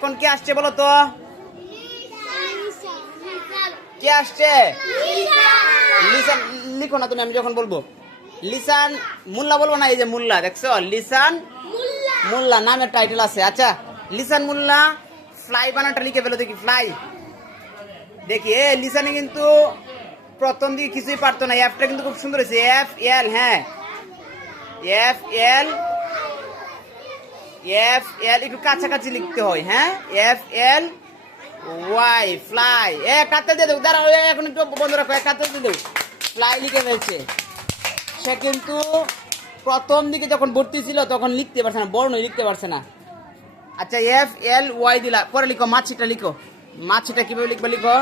এখন কে আসছে বলো তো? কে আসছে? লিসান লিখো না তুমি, আমি যখন বলবো। লিসান মুল্লা বলবো না, এই যে মুল্লা দেখছো, লিসান মুল্লা নামের টাইটেল আছে। আচ্ছা লিসান মুল্লা ফ্লাই বানানটা লিখে ফেলো দেখি, ফ্লাই। দেখি লিসানে কিন্তু প্রথম দিকে কিছুই পারতো না, এফটা কিন্তু খুব সুন্দর হয়েছে, এফ এল। হ্যাঁ এফ এল, এফ এল একটু কাছাকাছি লিখতে হয়। হ্যাঁ এফ এল ওয়াই, ফ্লাই। কাতে দিয়ে দেবো, দাঁড়াও এখন একটু বন্ধ রাখো, কাতে দিয়ে দেবো। ফ্লাই লিখে ফেলছে সে, কিন্তু প্রথম দিকে যখন ভর্তি ছিল তখন লিখতে পারছে না, বর্ণই লিখতে পারছে না। আচ্ছা এফ এল ওয়াই দিলা, পরে লিখো মাছিটা লিখো। মাছিটা কিভাবে লিখবে লিখো।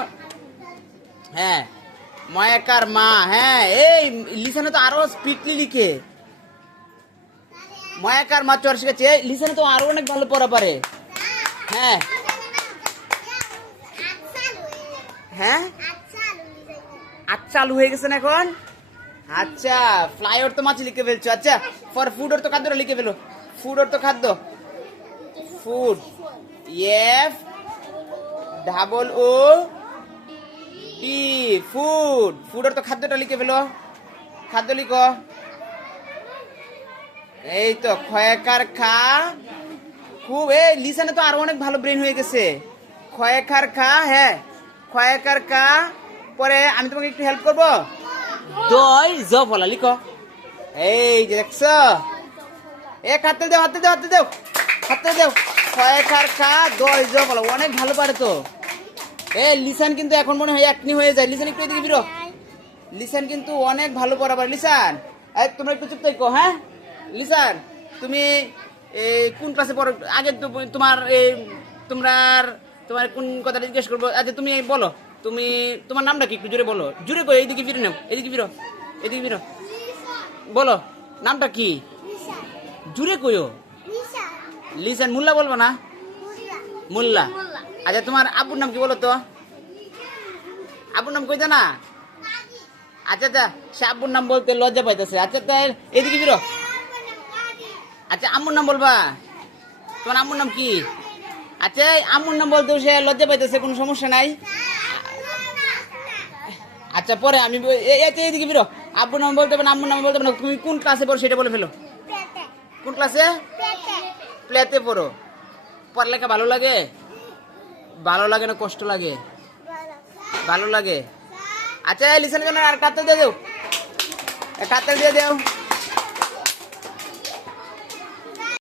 হ্যাঁ ময়াকার মা। হ্যাঁ এই লিসানে তো আরো স্পিডলি লিখে, ময়াকার মা চর শিখেছে, লিসানে তো আরো অনেক ভালো পড়া পারে। হ্যাঁ হ্যাঁ আচ্ছা আলু হয়ে গেছে না এখন। আচ্ছা ফ্লাই ওর তো মাছ লিখে ফেলছো। আচ্ছা ফর ফুড ওর তো খাদ্যটা লিখে ফেলো, ফুড ওর তো খাদ্য, food F double O D, food. Food or তো খাদ্যটা লিখে ফেলো, খাদ্য লিখো। এই তো খয়াকার খা, খুব এই লিসানে তো আরো অনেক ভালো ব্রেন হয়ে গেছে। খয়াকার খা, হ্যাঁ খয়াকার কা। পরে আমি তোমাকে একটু হেল্প করবো, দই জ ফলা লিখো। এই যে দেখছো, হাতে দেও হাতে দেও হাতে দেও হাতে দেও। খয়াকার খা দই জ ফলা, অনেক ভালো পারে তো। লিসান কিন্তু এখন মনে হয় একনি হয়ে যায়। লিসান একটু এদিকে ফিরো, লিসান কিন্তু অনেক ভালো পড়া পারে। লিসান তোমরা একটু চুপ থাকো। হ্যাঁ লিসান তুমি কোন ক্লাসে পড়ো? আগে তো তোমার তোমার তোমার কোন কথাটা জিজ্ঞেস করবো। আচ্ছা তুমি বলো, তুমি তোমার নামটা কি একটু জোরে বলো, জোরে কই, এইদিকে ফিরে নাও, এদিকে ফিরো, এদিকে ফিরো, বলো নামটা কি, জোরে কইও। লিসান মুল্লা বলবো না, মুল্লা। আচ্ছা তোমার আব্বুর নাম কি বলো তো? আব্বুর নাম কইতে না? আচ্ছা আচ্ছা সে আব্বুর নাম বলতে লজ্জা পাইতেছে। আচ্ছা তাই এদিকে ফিরো। আচ্ছা আম্মুর নাম বলবা, তোমার আম্মুর নাম কি? আচ্ছা আম্মুর নাম বলতে সে লজ্জা পাইতেছে, কোনো সমস্যা নাই। আচ্ছা পরে আমি এদিকে ফিরো, আব্বুর নাম বলতে হবে না, আম্মুর নাম বলতে হবে না। তুমি কোন ক্লাসে পড়ো সেটা বলে ফেলো। কোন ক্লাসে? প্লেতে পড়ো। পড়ালেখা ভালো লাগে? ভালো লাগে না কষ্ট লাগে? ভালো লাগে। আচ্ছা লিসানের জন্য আর কাতে দিয়ে দেও, কাতে দিয়ে দেও।